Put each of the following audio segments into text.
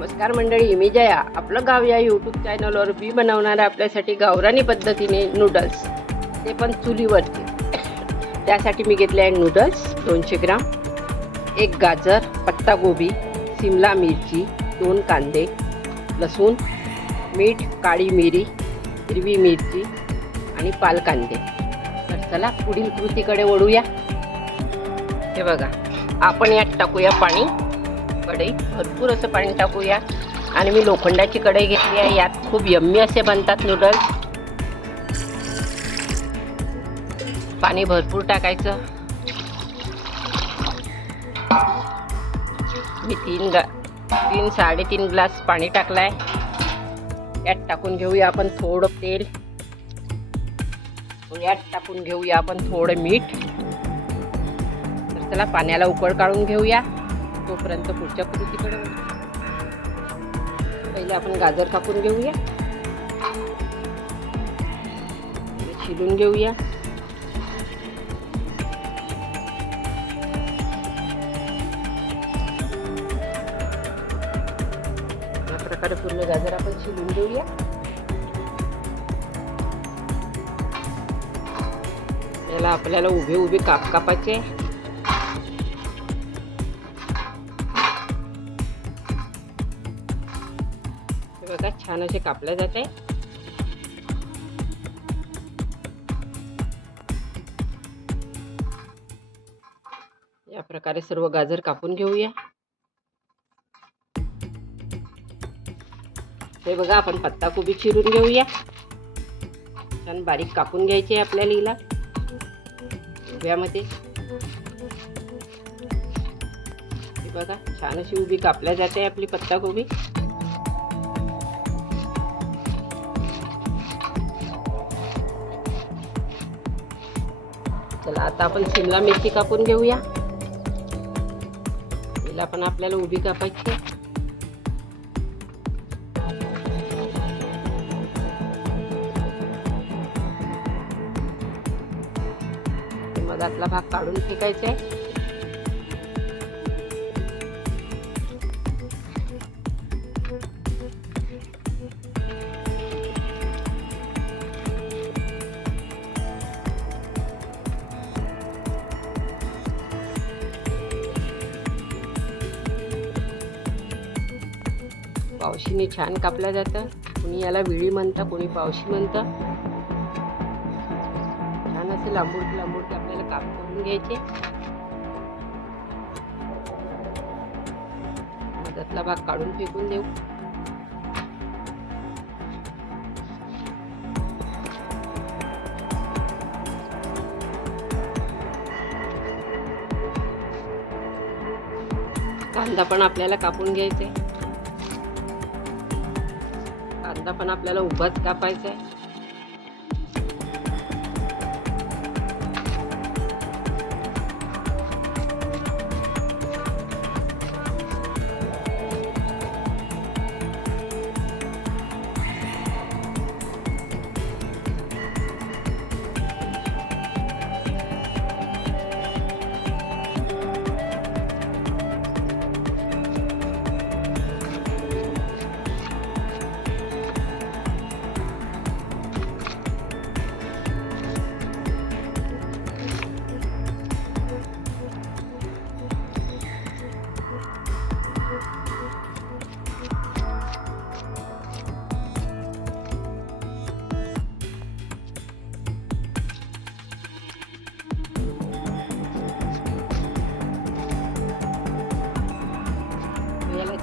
नमस्कार मंडळी, मी जया. आपलं गाव या यूट्यूब चॅनलवर मी बनवणार आहे आपल्यासाठी गावरानी पद्धतीने नूडल्स, ते पण चुलीवरती. त्यासाठी मी घेतले आहे नूडल्स 200 ग्राम, 1 गाजर, पत्तागोबी, शिमला मिरची, 2 कांदे, लसूण, मीठ, काळी मिरी, हिरवी मिरची आणि पालकांदे. तर चला पुढील कृतीकडे वळूया. हे बघा, आपण यात टाकूया पाणी. कढई भरपूर असं पाणी टाकूया. आणि मी लोखंडाची कढई घेतली आहे. यात खूप यम्मी असे बनतात नूडल्स. पाणी भरपूर टाकायचं. मी 3-3.5 ग्लास पाणी टाकलाय. यात टाकून घेऊया आपण थोडं तेल. यात टाकून घेऊया आपण थोडं मीठ. तर चला पाण्याला उकळ काढून घेऊया. तोपर्यंत पुढच्या कृतीकडे पहिले आपण गाजर कापून घेऊया. शिलून घेऊया. या प्रकारे पूर्ण गाजर आपण शिलून घेऊया. याला आपल्याला उभे उभे काप कापायचे. बघा, छान असे कापले जाते. या प्रकारे सर्व गाजर कापून घेऊया. हे बघा, आपण पत्ताकोबी चिरून घेऊया. छान बारीक कापून घ्यायचे आपल्याला हिला उभ्यामध्ये. हे बघा, छान अशी उभी कापल्या जाते आपली पत्ताकोबी. चला आता आपण शिमला मिरची कापून घेऊया. हिला पण आपल्याला उभी कापायची. मधातला भाग काढून फेकायचा आहे. पावशीने छान कापल्या जातं. कोणी याला विळी म्हणतं, कोणी पावशी म्हणतं. छान असे लांबूड लांबूड आपल्याला काप करून घ्यायचे. मधातला भाग काढून फेकून देऊ. कांदा पण आपल्याला कापून घ्यायचा आहे. कांदा पण आपल्याला उभाच कापायचा आहे.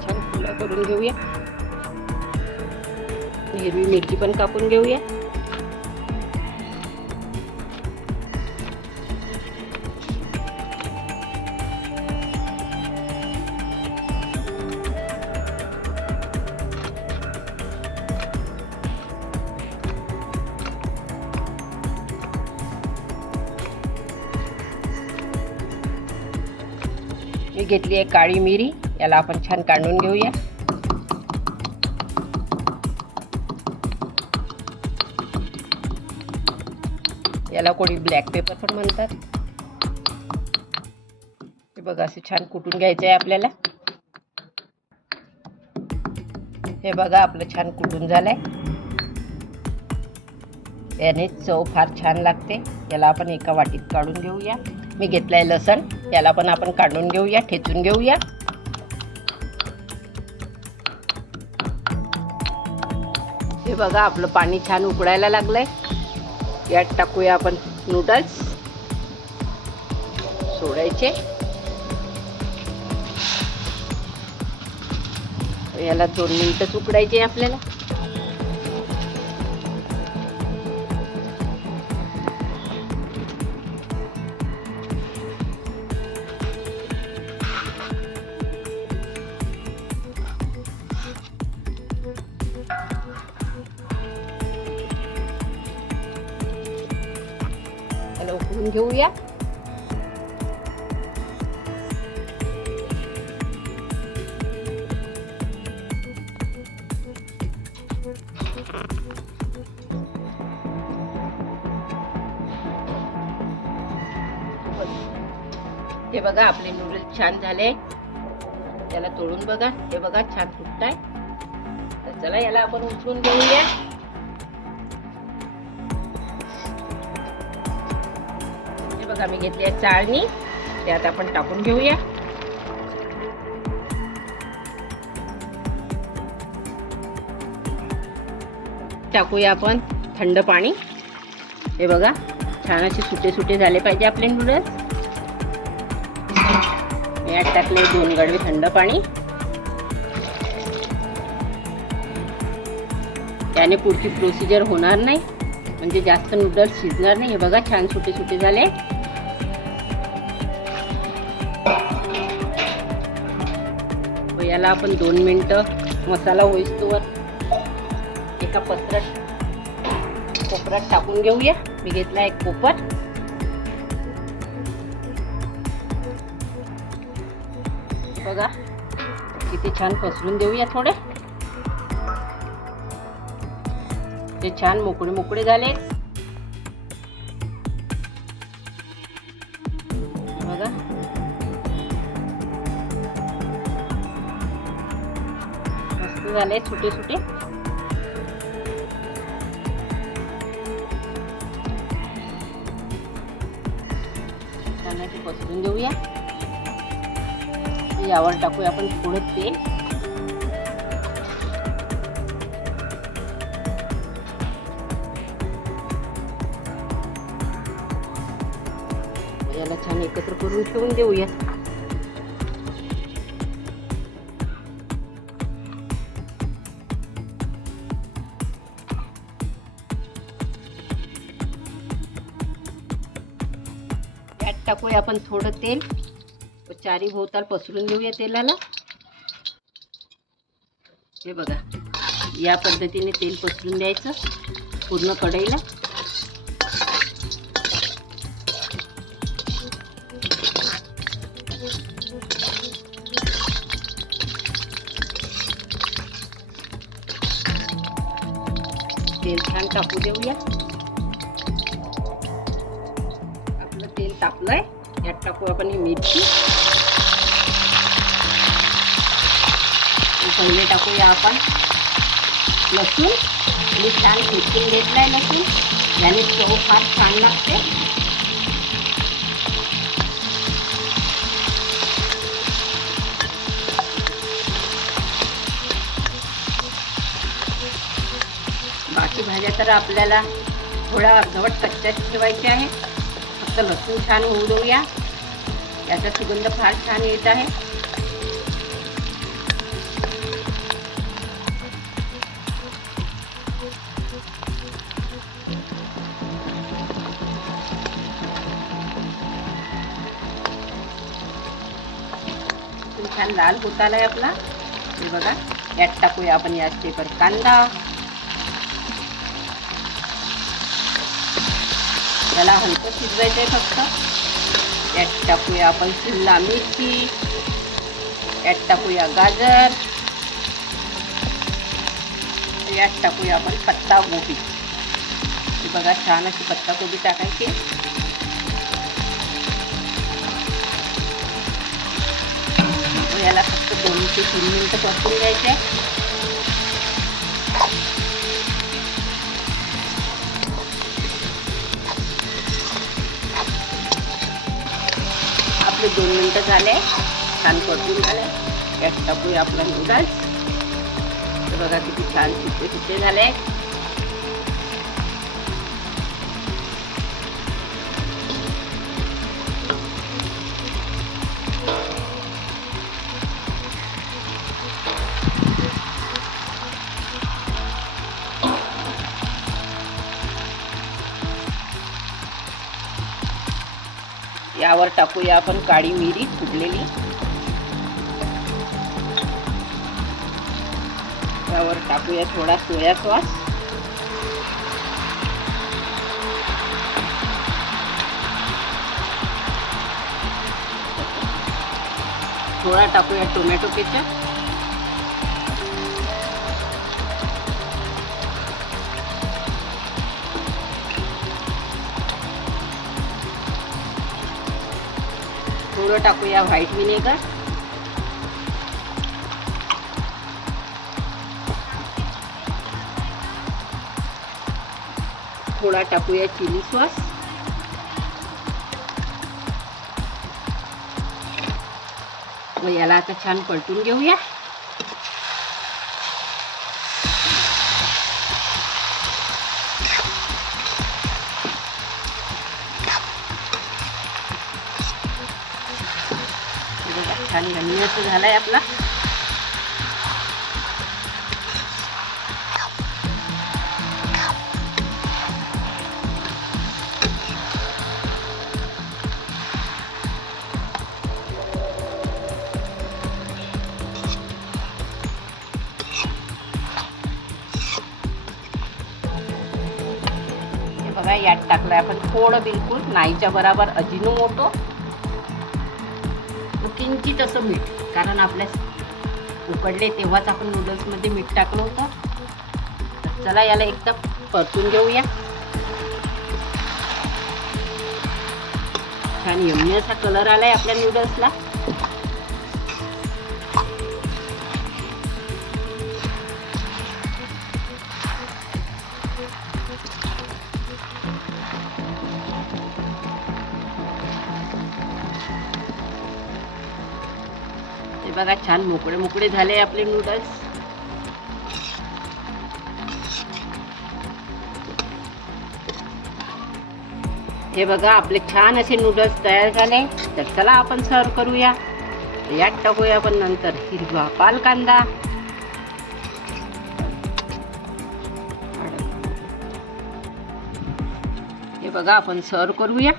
छान फुला करून घेऊया. हिरवी मिरची पण कापून घेऊया. मी घेतली आहे काळी मिरी. याला आपण छान काढून घेऊया. याला कोणी ब्लॅक पेपर पण म्हणतात. हे बघा, असे छान कुटून घ्यायचे आहे आपल्याला. हे बघा आपलं छान कुटून झालंय. याने चव फार छान लागते. याला आपण एका वाटीत काढून घेऊया. मी घेतलाय लसण, याला पण आपण काढून घेऊया, ठेचून घेऊया. हे बघा आपलं पाणी छान उकळायला लागलंय. यात टाकूया आपण नूडल्स. सोडायचे. याला 2 मिनिटं उकडायचे आपल्याला. याला उकळून घेऊया. हे बघा आपले नूडल्स छान झाले. त्याला तोडून बघा. हे बघा छान फुटताय. तर चला याला आपण उचलून घेऊया. हे बघा मी घेतली आहे चाळणी. त्यात आपण टाकून घेऊया. टाकूया आपण थंड पाणी. हे बघा छान असे सुटे सुटे झाले पाहिजे आपले नूडल्स. यात टाकले 2 गडवे थंड पाणी. त्याने पुढची प्रोसिजर होणार नाही, म्हणजे जास्त नूडल्स शिजणार नाही. हे बघा छान सुटे सुटे झाले. याला आपण 2 मिनिटं मसाला होईस्तोवर एका कोपऱ्यात टाकून घेऊया. मी घेतला एक कोपर. बघा किती छान पसरून देऊया थोडे. ते छान मोकळे मोकळे झाले. बघा मस्त झाले छोटे छोटे. छान असे पसरून देऊया. यावर टाकूया आपण थोडं तेल. याला छान एकत्र करून ठेवून देऊया. यात टाकूया आपण थोडं तेल. चारी भोवताल पसरून घेऊया तेलाला. हे बघा या पद्धतीने तेल पसरून द्यायचं पूर्ण कढईला. तेल छान टाकू देऊया. आपलं तेल तापलंय. यात टाकू आपण ही मिरची. पहिले टाकूया आपण लसूण. मी छान ठेचून घेतलाय लसूण. याने चव फार छान लागते. बाकी भाज्या तर आपल्याला थोडा अर्धवट कच्च्याच ठेवायच्या आहे. फक्त लसूण छान होऊ देऊया. याचा सुगंध फार छान येत आहे. छान लाल होत आलाय आपला. हे बघा यात टाकूया आपण या स्टेपर कांदा. याला हलकं शिजवायचंय फक्त. यात टाकूया आपण शिमला मिरची. यात टाकूया गाजर. यात टाकूया आपण पत्ता गोबी. हे बघा छान अशी पत्ता गोबी टाकायची. याला फक्त 2 ते 3 मिनिटं परतून घ्यायचे. 2 मिनिटं झाले, छान परतून झाले. यात टाकूया आपला नूडल्स. तर बघा किती छान सुट्टे सुट्टे झाले. यावर टाकूया आपण काळी मिरी फुटलेली. यावर टाकूया थोडा सोया सॉस. थोडा टाकूया टोमॅटो केचप. थोडं टाकूया व्हाईट विनेगर. थोडा टाकूया चिली सॉस. व याला आता छान परतून घेऊया. छान यम्मी असं झालाय आपला. हे बघा यात टाकलंय आपण थोडं बिलकुल नाहीच्या बरोबर अजिनोमोटो. किंचित असं मीठ, कारण आपल्या उकडले तेव्हाच आपण नूडल्समध्ये मीठ टाकलं होतं. तर चला याला एकदा परतून घेऊया. छान यम्मी असा कलर आलाय आपल्या नूडल्सला. हे बघा छान मोकळे मोकळे झाले आपले नूडल्स. हे बघा आपले छान असे नूडल्स तयार झाले. तर चला आपण सर्व करूया. यात टाकूया आपण नंतर हिरवा पाल कांदा. हे बघा आपण सर्व करूया.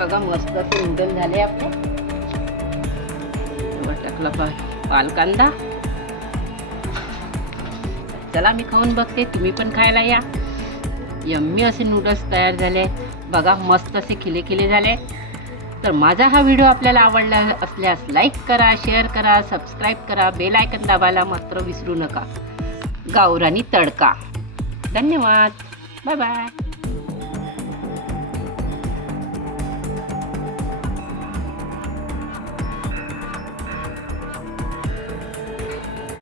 बघा मस्त असे नूडल झाले आपले. टाकला पाल कांदा. चला मी खाऊन बघते, तुम्ही पण खायला या. यम्मी असे नूडल्स तयार झाले. बघा मस्त असे खिले खिले झाले. तर माझा हा व्हिडिओ आपल्याला आवडला असल्यास लाईक करा, शेअर करा, सबस्क्राईब करा, बेल आयकन दाबायला मात्र विसरू नका. गावरानी तडका. धन्यवाद. Bye bye.